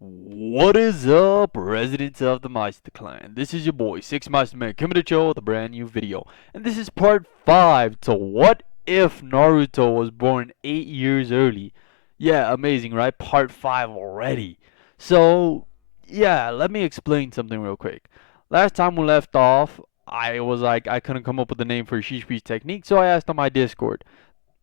What is up, residents of the Meister Clan? This is your boy, Six Meister Man, coming to you with a brand new video. And this is part 5 to What If Naruto Was Born 8 years early. Yeah, amazing, right? Part 5 already. So, yeah, let me explain something real quick. Last time we left off, I was like, I couldn't come up with a name for Shishi's technique, so I asked on my Discord.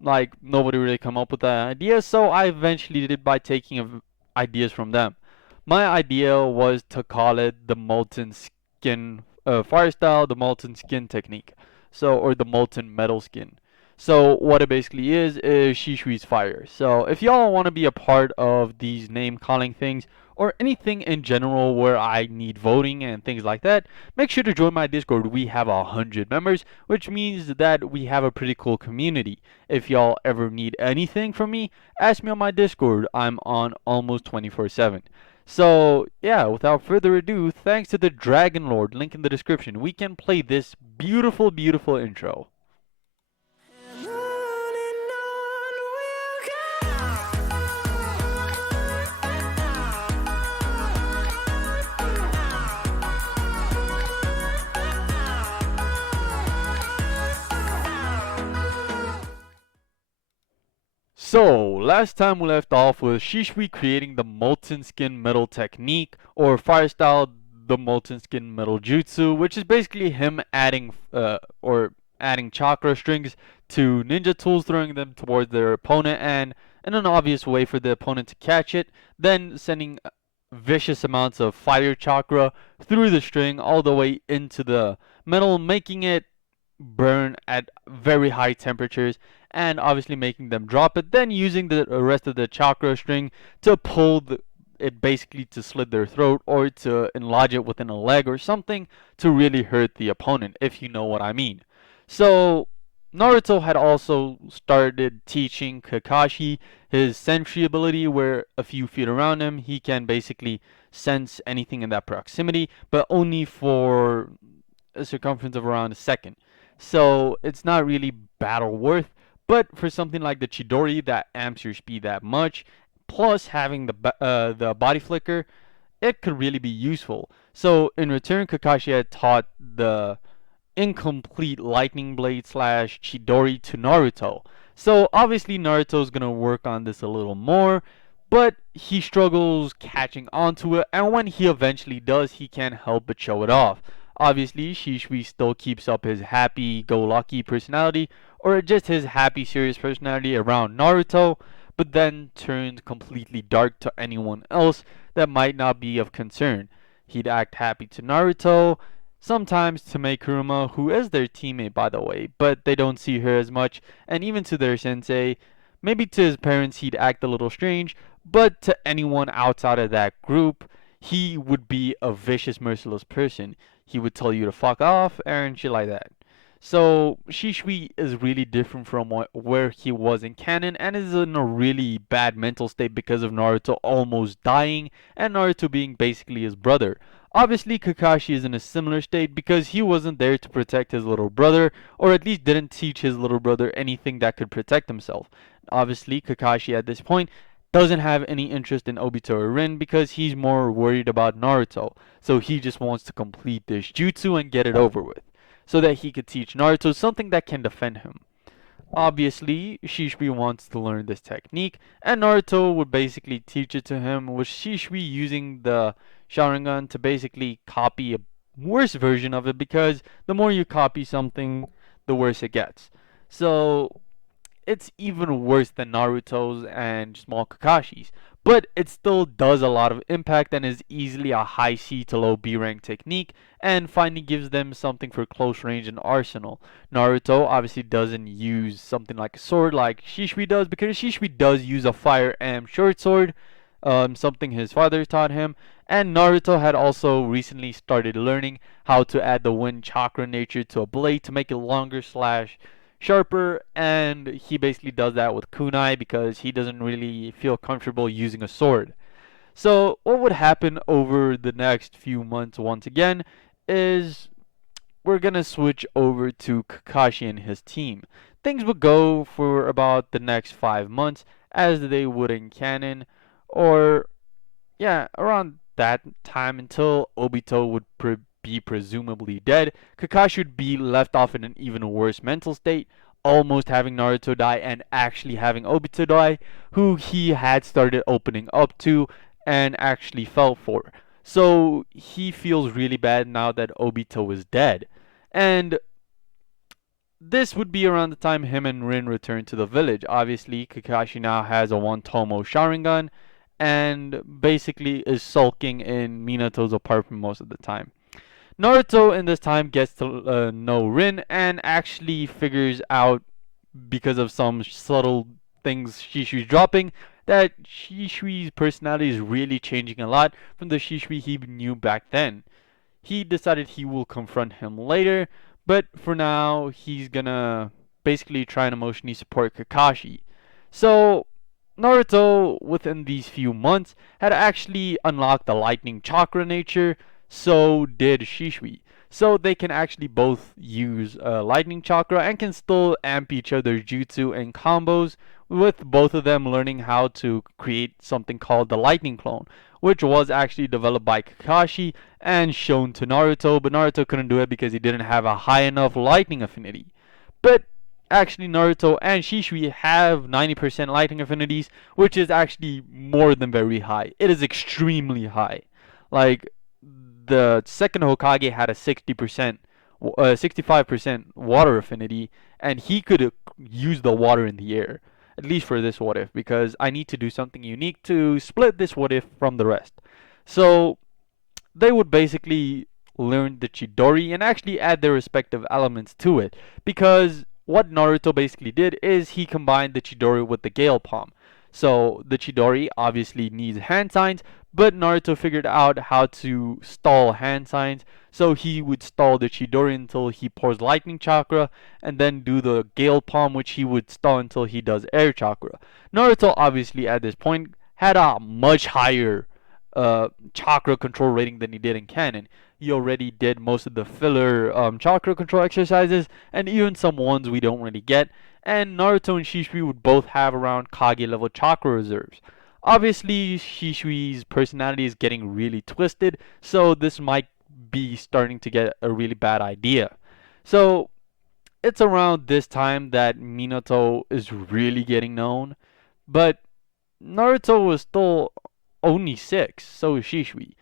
Like, nobody really come up with that idea, so I eventually did it by taking ideas from them. My idea was to call it the molten skin fire style, the molten skin technique. So, or the molten metal skin. So what it basically is Shishui's fire. So if y'all want to be a part of these name calling things or anything in general where I need voting and things like that, make sure to join my Discord. We have 100 members, which means that we have a pretty cool community. If y'all ever need anything from me, ask me on my Discord. I'm on almost 24/7. So, yeah, without further ado, thanks to the Dragon Lord, link in the description, we can play this beautiful, beautiful intro. So, last time we left off with Shishui creating the Molten Skin Metal technique, or Fire Style, the Molten Skin Metal Jutsu, which is basically him adding chakra strings to ninja tools, throwing them towards their opponent, and in an obvious way for the opponent to catch it, then sending vicious amounts of fire chakra through the string all the way into the metal, making it burn at very high temperatures and obviously making them drop it, then using the rest of the chakra string to pull it basically to slit their throat or to enlarge it within a leg or something to really hurt the opponent, if you know what I mean. So Naruto had also started teaching Kakashi his sentry ability, where a few feet around him he can basically sense anything in that proximity, but only for a circumference of around a second. So it's not really battle worth, but for something like the Chidori that amps your speed that much, plus having the body flicker, it could really be useful. So in return, Kakashi had taught the incomplete lightning blade slash Chidori to Naruto. So obviously Naruto's gonna work on this a little more, but he struggles catching onto it, and when he eventually does, he can't help but show it off. Obviously, Shishui still keeps up his happy-go-lucky personality, or just his happy, serious personality around Naruto, but then turns completely dark to anyone else that might not be of concern. He'd act happy to Naruto, sometimes to Mei Kuruma, who is their teammate by the way, but they don't see her as much, and even to their sensei. Maybe to his parents he'd act a little strange, but to anyone outside of that group, he would be a vicious, merciless person. He would tell you to fuck off and shit like that. So Shishui is really different from where he was in canon, and is in a really bad mental state because of Naruto almost dying and Naruto being basically his brother. Obviously, Kakashi is in a similar state because he wasn't there to protect his little brother, or at least didn't teach his little brother anything that could protect himself. Obviously, Kakashi at this point doesn't have any interest in Obito or Rin because he's more worried about Naruto. So he just wants to complete this jutsu and get it over with, so that he could teach Naruto something that can defend him. Obviously, Shishui wants to learn this technique, and Naruto would basically teach it to him, with Shishui using the Sharingan to basically copy a worse version of it, because the more you copy something, the worse it gets. So it's even worse than Naruto's and small Kakashi's, but it still does a lot of impact and is easily a high C to low B rank technique, and finally gives them something for close range and arsenal. Naruto obviously doesn't use something like a sword like Shishui does, because Shishui does use a fire and short sword, something his father taught him, and Naruto had also recently started learning how to add the wind chakra nature to a blade to make it longer slash sharper, and he basically does that with kunai because he doesn't really feel comfortable using a sword. So what would happen over the next few months once again is we're gonna switch over to Kakashi and his team. Things would go for about the next 5 months as they would in canon, or yeah, around that time until Obito would be presumably dead, Kakashi would be left off in an even worse mental state, almost having Naruto die and actually having Obito die, who he had started opening up to and actually fell for. So he feels really bad now that Obito is dead. And this would be around the time him and Rin return to the village. Obviously, Kakashi now has a one Tomo Sharingan and basically is sulking in Minato's apartment most of the time. Naruto in this time gets to know Rin and actually figures out, because of some subtle things Shishui's dropping, that Shishui's personality is really changing a lot from the Shishui he knew back then. He decided he will confront him later, but for now, he's gonna basically try and emotionally support Kakashi. So, Naruto, within these few months, had actually unlocked the lightning chakra nature, so did Shishui. So they can actually both use lightning chakra and can still amp each other's jutsu and combos, with both of them learning how to create something called the lightning clone, which was actually developed by Kakashi and shown to Naruto, but Naruto couldn't do it because he didn't have a high enough lightning affinity. But actually, Naruto and Shishui have 90% lightning affinities, which is actually more than very high. It is extremely high. Like, the second Hokage had a 65% water affinity, and he could use the water in the air. At least for this what if, because I need to do something unique to split this what if from the rest. So they would basically learn the Chidori and actually add their respective elements to it. Because what Naruto basically did is he combined the Chidori with the Gale Palm. So the Chidori obviously needs hand signs, but Naruto figured out how to stall hand signs. So he would stall the Chidori until he pours lightning chakra, and then do the Gale Palm, which he would stall until he does air chakra. Naruto obviously at this point had a much higher chakra control rating than he did in canon. He already did most of the filler chakra control exercises, and even some ones we don't really get. And Naruto and Shishui would both have around Kage level chakra reserves. Obviously, Shishui's personality is getting really twisted, so this might be starting to get a really bad idea. So it's around this time that Minato is really getting known, but Naruto was still only 6, so is Shishui.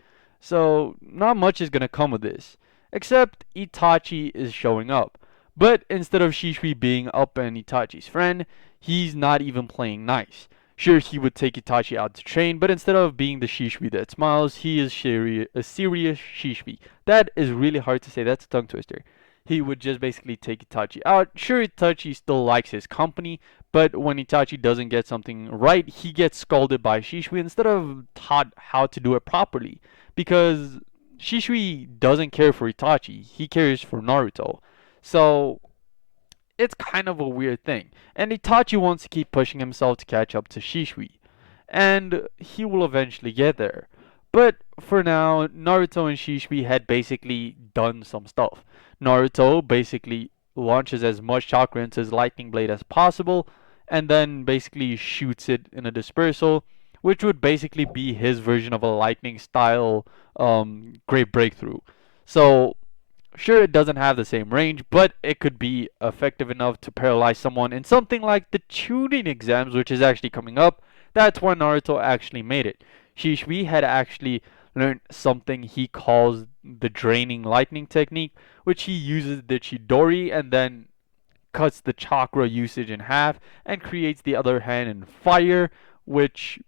So not much is gonna come of this. Except Itachi is showing up. But instead of Shishui being up and Itachi's friend, he's not even playing nice. Sure, he would take Itachi out to train, but instead of being the Shishui that smiles, he is a serious Shishui. That is really hard to say, that's a tongue twister. He would just basically take Itachi out. Sure, Itachi still likes his company, but when Itachi doesn't get something right, he gets scolded by Shishui instead of taught how to do it properly. Because Shishui doesn't care for Itachi, he cares for Naruto. So it's kind of a weird thing. And Itachi wants to keep pushing himself to catch up to Shishui. And he will eventually get there. But for now, Naruto and Shishui had basically done some stuff. Naruto basically launches as much chakra into his lightning blade as possible, and then basically shoots it in a dispersal, which would basically be his version of a lightning style great breakthrough. So sure, it doesn't have the same range, but it could be effective enough to paralyze someone in something like the tuning exams, which is actually coming up. That's where Naruto actually made it. Shishui had actually learned something he calls the draining lightning technique, which he uses the Chidori and then cuts the chakra usage in half and creates the other hand in fire, which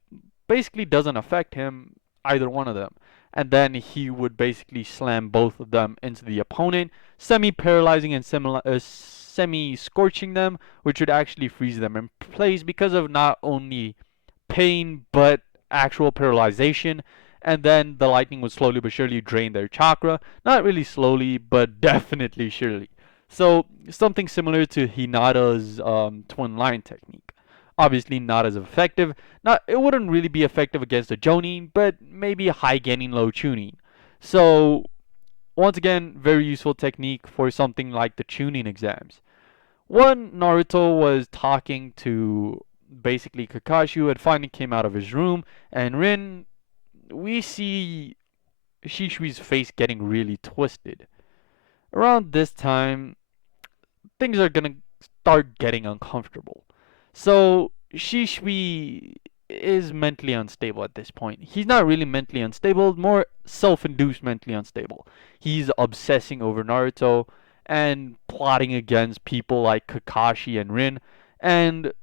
basically doesn't affect him, either one of them. And then he would basically slam both of them into the opponent, semi paralyzing and semi scorching them, which would actually freeze them in place because of not only pain but actual paralyzation. And then the lightning would slowly but surely drain their chakra. Not really slowly, but definitely surely. So something similar to Hinata's twin line technique. Obviously not as effective. Not it wouldn't really be effective against a Jonin, but maybe high Genin, low tuning. So once again, very useful technique for something like the tuning exams. One Naruto was talking to basically Kakashi, who had finally came out of his room, and Rin we see Shishui's face getting really twisted. Around this time, things are gonna start getting uncomfortable. So Shishui is mentally unstable at this point. He's not really mentally unstable, more self-induced mentally unstable. He's obsessing over Naruto and plotting against people like Kakashi and Rin, and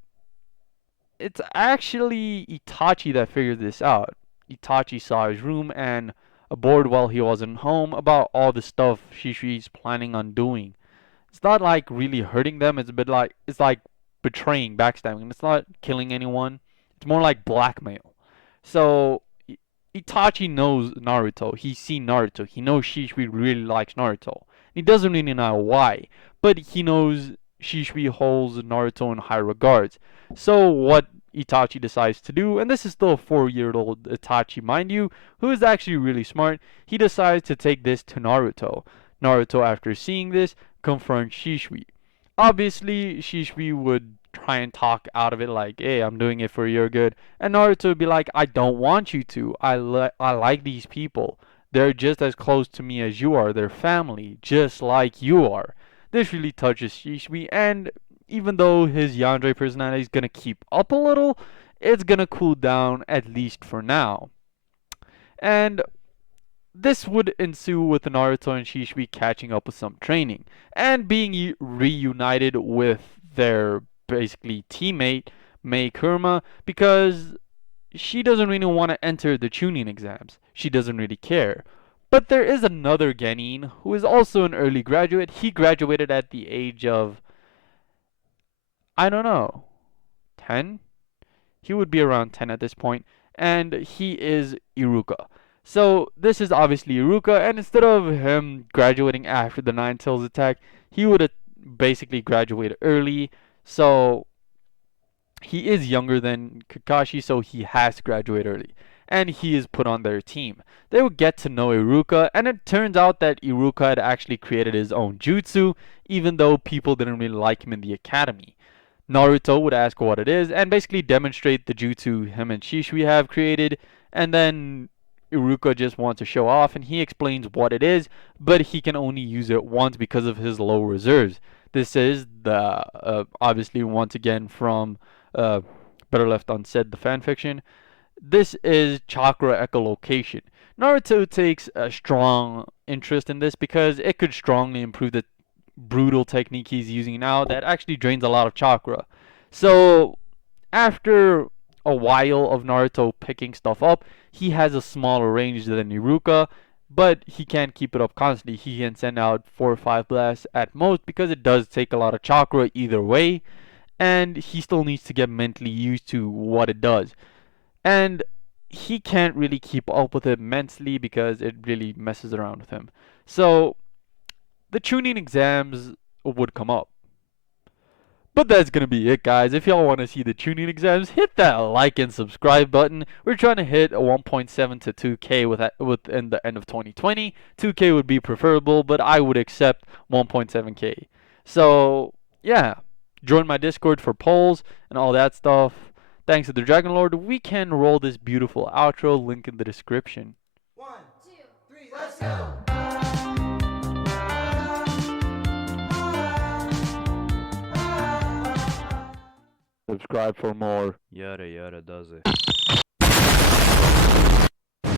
it's actually Itachi that figured this out. Itachi saw his room and bored while he wasn't home about all the stuff Shishui's planning on doing. It's not like really hurting them. It's a bit like it's like betraying, backstabbing. It's not killing anyone. It's more like blackmail. So Itachi knows Naruto. He's seen Naruto. He knows Shishui really likes Naruto. He doesn't really know why, but he knows Shishui holds Naruto in high regards. So what Itachi decides to do, and this is still a 4-year-old Itachi, mind you, who is actually really smart, he decides to take this to Naruto. Naruto, after seeing this, confronts Shishui. Obviously, Shishui would try and talk out of it like, hey, I'm doing it for your good. And Naruto would be like, I don't want you to. I like these people. They're just as close to me as you are. They're family, just like you are. This really touches Shishui, and even though his yandere personality is gonna keep up a little, it's gonna cool down at least for now. And this would ensue with Naruto and Shishui catching up with some training and being reunited with their basically teammate Mei Kurama because she doesn't really want to enter the tuning exams. She doesn't really care. But there is another Genin who is also an early graduate. He graduated at the age of, I don't know, 10? He would be around 10 at this point, and he is Iruka. So this is obviously Iruka, and instead of him graduating after the Nine Tails attack, he would basically graduate early. So he is younger than Kakashi, so he has to graduate early. And he is put on their team. They would get to know Iruka, and it turns out that Iruka had actually created his own jutsu, even though people didn't really like him in the academy. Naruto would ask what it is and basically demonstrate the jutsu him and Shishui have created, and then Iruka just wants to show off and he explains what it is, but he can only use it once because of his low reserves. This is the obviously once again from uh, Better Left Unsaid, the fanfiction. This is chakra echolocation. Naruto takes a strong interest in this because it could strongly improve the brutal technique he's using now that actually drains a lot of chakra. So after a while of Naruto picking stuff up, he has a smaller range than Iruka, but he can't keep it up constantly. He can send out 4 or 5 blasts at most because it does take a lot of chakra either way, and he still needs to get mentally used to what it does. And he can't really keep up with it mentally because it really messes around with him. So the tuning exams would come up. But that's gonna be it, guys. If y'all want to see the tuning exams, hit that like and subscribe button. We're trying to hit a 1.7 to 2K within the end of 2020. 2K would be preferable, but I would accept 1.7K. So yeah, join my Discord for polls and all that stuff. Thanks to the Dragon Lord, we can roll this beautiful outro. Link in the description. 1, 2, 3, let's go! Subscribe for more. Yada yada does it.